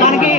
మనకి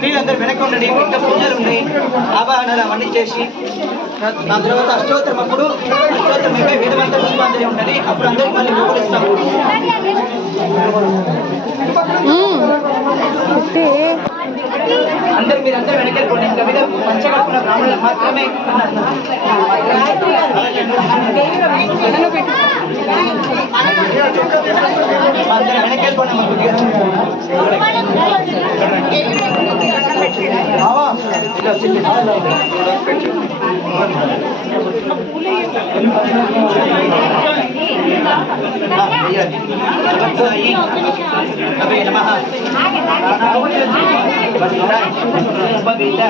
వీళ్ళందరూ వెనక ఉండండి ఇంకా పూజలు ఉన్నాయి ఆవాహనాలు అవన్నీ చేసి ఆ తర్వాత అష్టోత్తరం అప్పుడు అష్టోత్తరం ఇంకా వేదమంత పుష్పాంజలి ఉంటుంది అప్పుడు అందరికి మళ్ళీ ఇస్తాం. అందరు మీరు అందరూ వెనకెళ్ళిపోండి ఇంకా మీద మంచి కట్టుకున్న బ్రాహ్మణులకు మాత్రమే అందరూ వెనకెళ్ళిపోండి అమ్మ కొద్దిగా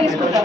తీసుకుంటాం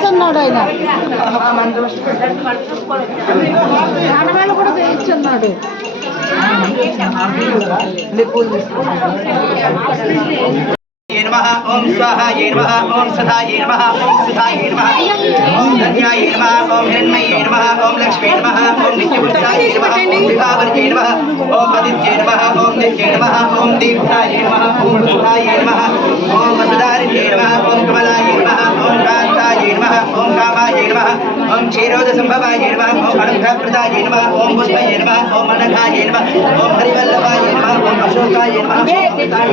ఇచ్చన్నాడు ఆయన ఆడవాళ్ళు కూడా ఇచ్చున్నాడు ఓం స్వాహ ఏ ఓం సదా ఏ నమ ఓం సుధా ఏ నమ ఓం ధన్యా ఏ నమ ఓం హిరణ్మయ ఏ నమ ఓం లక్ష్మీ నమ ఓం నిత్యపురుషా ఏ ఓం ఓం ఓం ఓం ఓం ఓం ఓం కమలా नमः ओम अनुग्रहप्रदाय नमः ओम पुष्पये नमः ओम अनघाय नमः ओम हरिवल्लभाय नमः ओम अशोकाय नमः ओम पुष्पाय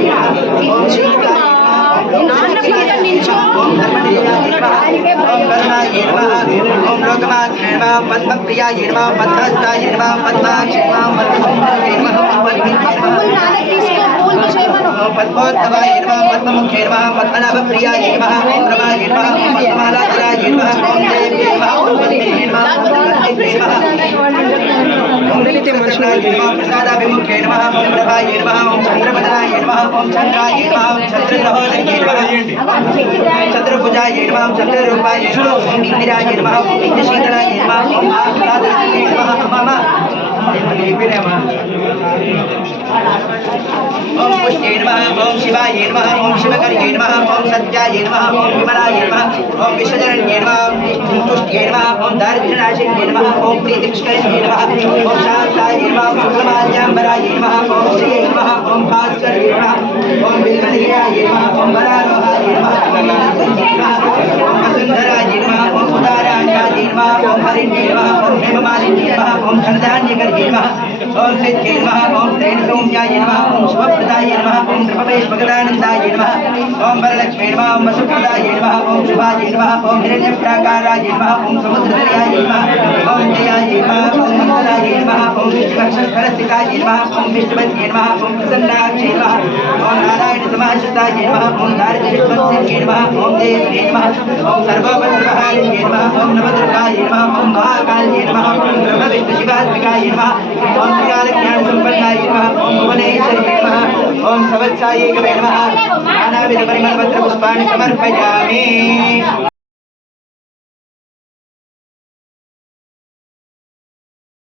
ओम शीलाय नमः ओम करुणाय नमः ओम लोकमात्रे नमः पद्मप्रियाय नमः पद्महस्ताय नमः पद्माक्षि नमः पद्मसुन्दराय नमः पद्मिन्ये नमः ओम नमः पद्ममुख्ये नमः पद्मनाभप्रियाय नमः ओम रमाय नमः ओम पद्ममालाधराय नमः பிரசாதாபிமுக்கியை நம ஓம் பிரபாயை நம ஓம் சந்திரபதனாயை நம ஓம் சந்திராயை நம ஓம் சந்திரசகோதையை நம சந்திரபுஜாயை நம ஓம் சந்திரரூபாயை நம ஓம் இந்திராயை நம ஓம் இந்திரசீதனாயை நம ஓம் ஆத்மநாதனாயை நம மம शिवाय नमः ओम शिवकर्ये नमः ओम सत्याय नमः ओम विमलाय नमः ओम विश्वजरण्ये नमः तुष्ट्ये नमः ओम दारिद्र्यनाशिन्ये नमः ओम प्रीतिपुष्करिण्ये नमः ओम शान्ताय नमः ओम शुक्लमाल्याम्बराय नमः ओम श्रिये नमः ओम भास्कर्ये नमः ओम बिल्वनिलयाय नमः ओम वरारोहाय नमः ओम वसुन्धराय नमः ओम उदाराय नमः ओम हरिण्ये नमः ओम हेममालिन्ये नमः ओम धनधान्यकर्ये नमः ओम सिद्धे नमः ओम त्रेण नमः ओम शुभप्रदाय ओम कृपवेशभगदानन्दाय नमः ओम वरलक्ष्मी नमः ओम वसुप्रदाय नमः ओम शुभाय नमः ओम हिरण्यप्राकाराय नमः ओम समुद्रतयाय नमः ओम जयाय नमः ओम मंगलाय नमः ओम विष्णुपक्षस्परस्थिताय नमः ओम विष्णुपत्ये नमः ओम प्रसन्नाक्षे नमः ओम नारायण समाश्रिताय नमः ओम नारदविष्णुपत्ये नमः ओम देवते नमः ओम सर्वोपद्रवहारिण्ये नमः ओम नवदुर्गाय नमः ओम महाकाल्ये नमः ओम ब्रह्मविष्णुशिवात्मिकाय नमः ओम ज्ञानसम्पन्नाय नमः ओम भुवनेश्वरी नमः ओम सवत्सायै नमः नानाविधपरिमलपत्रपुष्पाणि समर्पयामि